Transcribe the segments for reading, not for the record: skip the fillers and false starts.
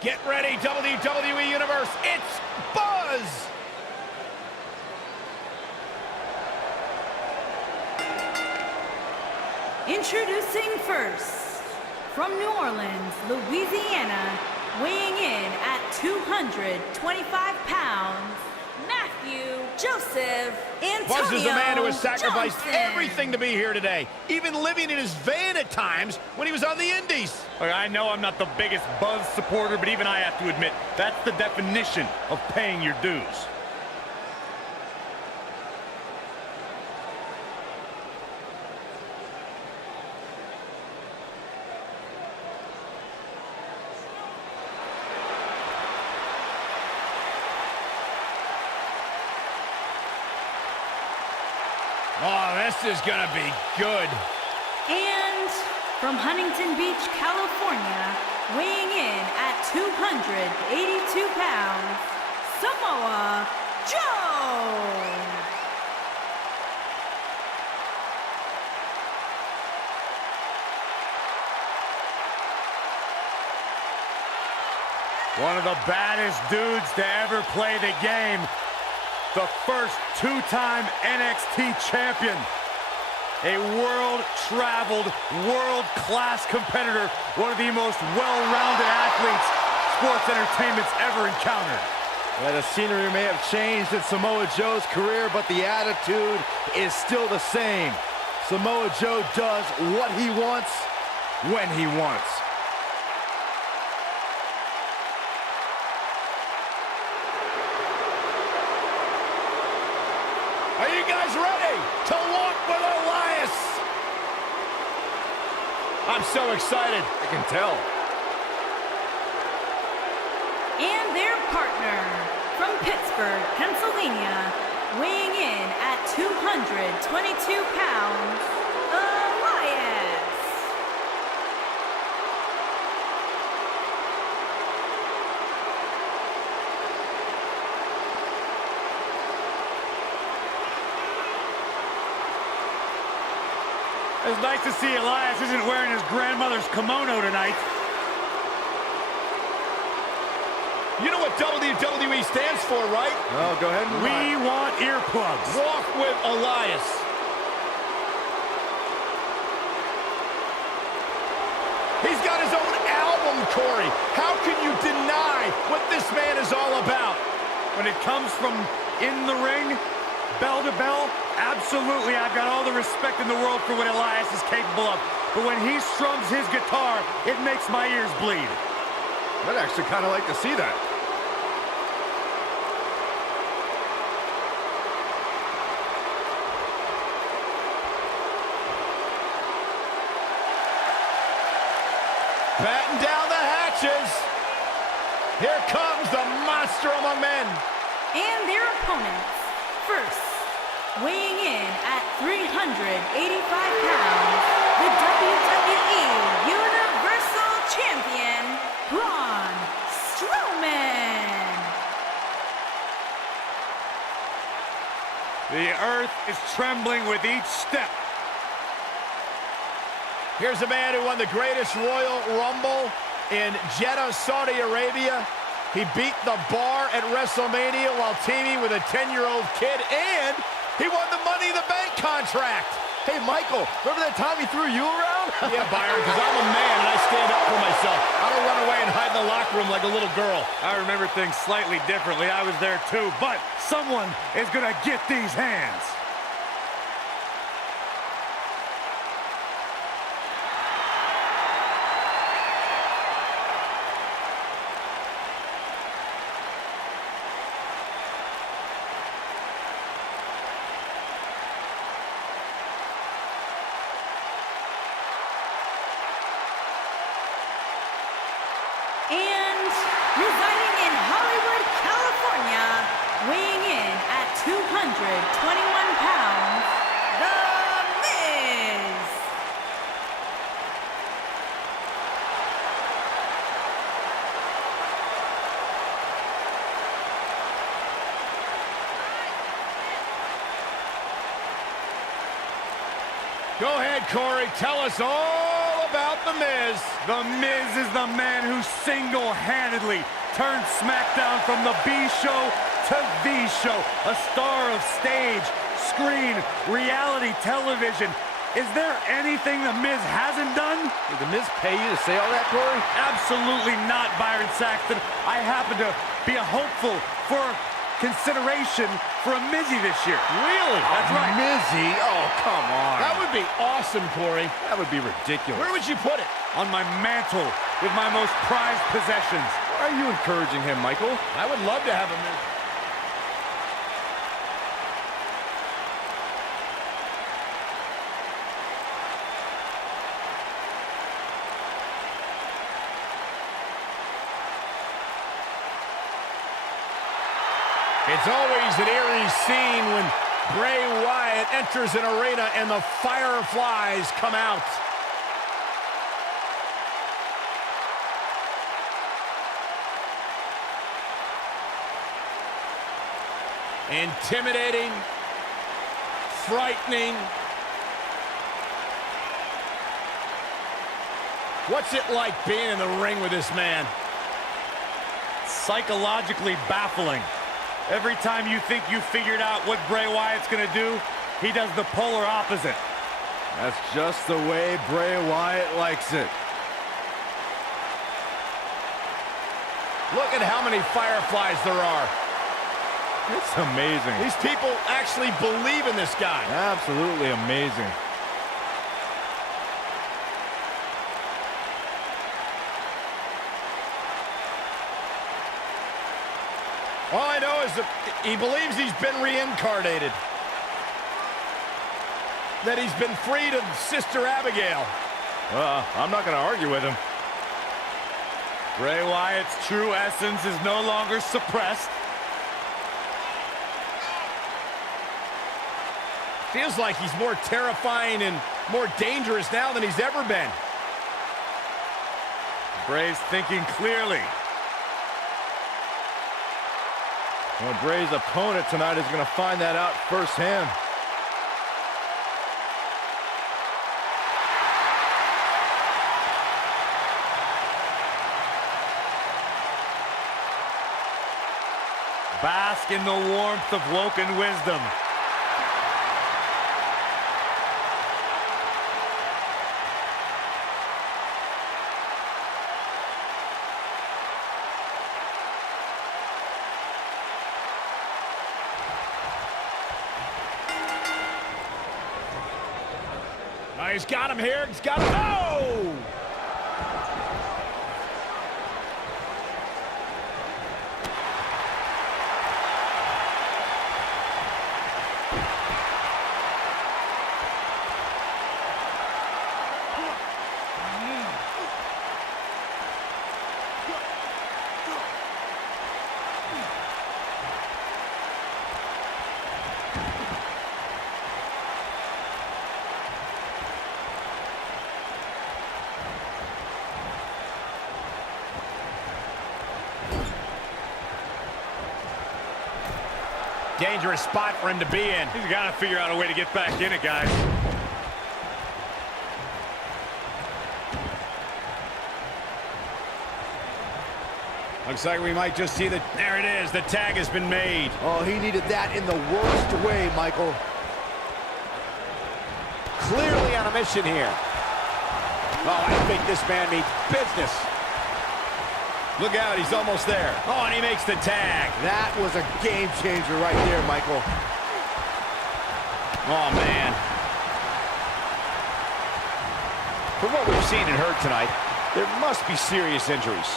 Get ready, WWE Universe. It's Buzz. Introducing first, from New Orleans, Louisiana, weighing in at 225 pounds, Matthew Joseph Antonio Buzz is a man who has sacrificed Johnson. everything to be here today, even living in his van at times when he was on the Indies. Look, I know I'm not the biggest Buzz supporter, but even I have to admit, that's the definition of paying your dues. Oh, this is gonna be good. And from Huntington Beach, California, weighing in at 282 pounds, Samoa Joe. One of the baddest dudes to ever play the game. The first two-time NXT champion. A world-traveled, world-class competitor. One of the most well-rounded athletes sports entertainment's ever encountered. Yeah, the scenery may have changed in Samoa Joe's career, but the attitude is still the same. Samoa Joe does what he wants, when he wants. Are you guys ready to walk with Elias? I'm so excited. I can tell. And their partner, from Pittsburgh, Pennsylvania, weighing in at 222 pounds, Elias. It's nice to see Elias isn't wearing his grandmother's kimono tonight. You know what WWE stands for, right? Oh, go ahead and We want earplugs. Walk with Elias. He's got his own album, Corey. How can you deny what this man is all about? When it comes from in the ring, bell to bell, absolutely, I've got all the respect in the world for what Elias is capable of. But when he strums his guitar, it makes my ears bleed. I'd actually kind of like to see that. Batten down the hatches. Here comes the monster among men. And their opponents, first, weighing in at 385 pounds, the WWE Universal Champion, Braun Stroman. The earth is trembling with each step. Here's a man who won the greatest Royal Rumble in Jeddah, Saudi Arabia. He beat the Bar at WrestleMania while teaming with a 10-year-old kid, and he won the Money in the Bank contract. Hey, Michael, remember that time he threw you around? Yeah, Byron, because I'm a man and I stand up for myself. I don't run away and hide in the locker room like a little girl. I remember things slightly differently. I was there too, but someone is gonna get these hands. And residing in Hollywood, California, weighing in at 221 pounds, The Miz. Go ahead, Corey. Tell us all about The Miz. The Miz is the man who single-handedly turned SmackDown from the B show to the show. A star of stage, screen, reality television. Is there anything The Miz hasn't done? Did The Miz pay you to say all that, Corey? Absolutely not, Byron Saxton. I happen to be a hopeful for consideration for a Mizzy this year. Really? That's right. Mizzy? Oh, come on. That would be awesome, Corey. That would be ridiculous. Where would you put it? On my mantle with my most prized possessions. Why are you encouraging him, Michael? I would love to have a Miz. It's always an eerie scene when Bray Wyatt enters an arena and the fireflies come out. Intimidating, frightening. What's it like being in the ring with this man? Psychologically baffling. Every time you think you figured out what Bray Wyatt's gonna do, he does the polar opposite. That's just the way Bray Wyatt likes it. Look at how many fireflies there are. It's amazing. These people actually believe in this guy. Absolutely amazing. All I know is that he believes he's been reincarnated. That he's been freed of Sister Abigail. I'm not going to argue with him. Bray Wyatt's true essence is no longer suppressed. Feels like he's more terrifying and more dangerous now than he's ever been. Bray's thinking clearly. Well, Bray's opponent tonight is going to find that out firsthand. Bask in the warmth of woken wisdom. Oh, he's got him here. He's got him. Oh! Dangerous spot for him to be in. He's got to figure out a way to get back in it, guys. Looks like we might just see the... There it is. The tag has been made. Oh, he needed that in the worst way, Michael. Clearly on a mission here. Oh, I think this man means business. Look out, he's almost there. Oh, and he makes the tag. That was a game changer right there, Michael. Oh, man. From what we've seen and heard tonight, there must be serious injuries.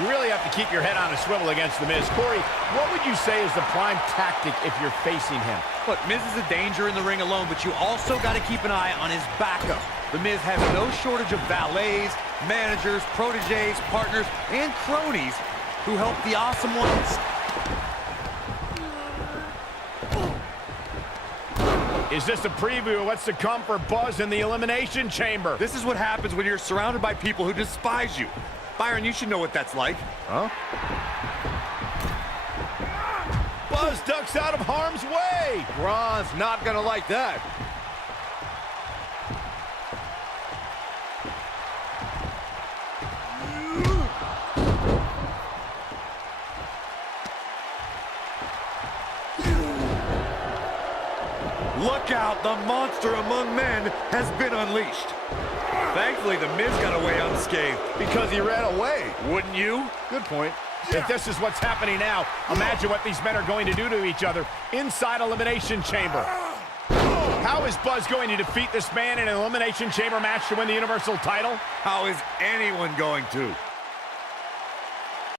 You really have to keep your head on a swivel against The Miz. Corey, what would you say is the prime tactic if you're facing him? Look, Miz is a danger in the ring alone, but you also got to keep an eye on his backup. The Miz has no shortage of valets, managers, proteges, partners, and cronies who help the Awesome Ones. Is this a preview of what's to come for Buzz in the Elimination Chamber? This is what happens when you're surrounded by people who despise you. Byron, you should know what that's like. Huh? Buzz ducks out of harm's way. Braun's not gonna like that. Look out, the monster among men has been unleashed. Thankfully, the Miz got away unscathed. Because he ran away. Wouldn't you? Good point. If this is what's happening now, imagine what these men are going to do to each other inside Elimination Chamber. How is Buzz going to defeat this man in an Elimination Chamber match to win the Universal title? How is anyone going to?